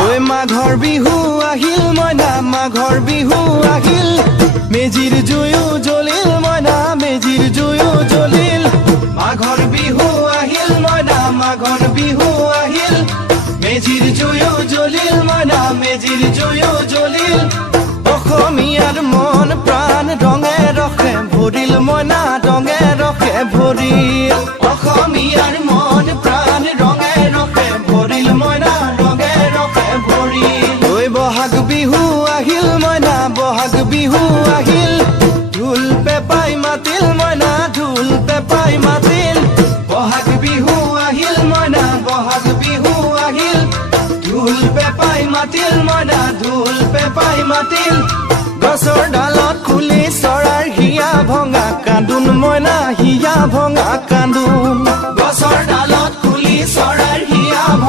ঐ মাঘৰ বিহু আহিল মইনা মাঘৰ বিহু আহিল মেজিৰ জুয়ো জ্বলিল মইনা মেজিৰ জুয়ো জ্বলিল মাঘৰ বিহু আহিল মইনা মাঘৰ বিহু আহিল মেজিৰ জুয়ো জ্বলিল মইনা মেজিৰ জুয়ো জ্বলিল অসমীয়াৰ মন প্ৰাণ ৰঙে ৰখে ভৰিল মইনা ৰঙে ৰখে ভৰিল অসমীয়াৰ মন প্ৰাণ ৰঙে ৰখে ভৰিল মইনা ৰঙে ৰখে ভৰিল ঐ বহাগ বিহু আহিল মইনা বহাগ বিহু আহিল ঢোল পেপাই মাতিল মইনা ঢোল পেপাই মাতিল বহাগ বিহু আহিল মইনা বহাগ বিহু আহিল ঢোল পেপাই মাতিল মইনা ঢোল পেপাই মাতিল গছৰ ডালত খুলি চৰাৰ হিয়া ভঙা কান্দোন মইনা হিয়া ভঙা কান্দোন গছৰ ডালত খুলি চৰাৰ হিয়া ভঙা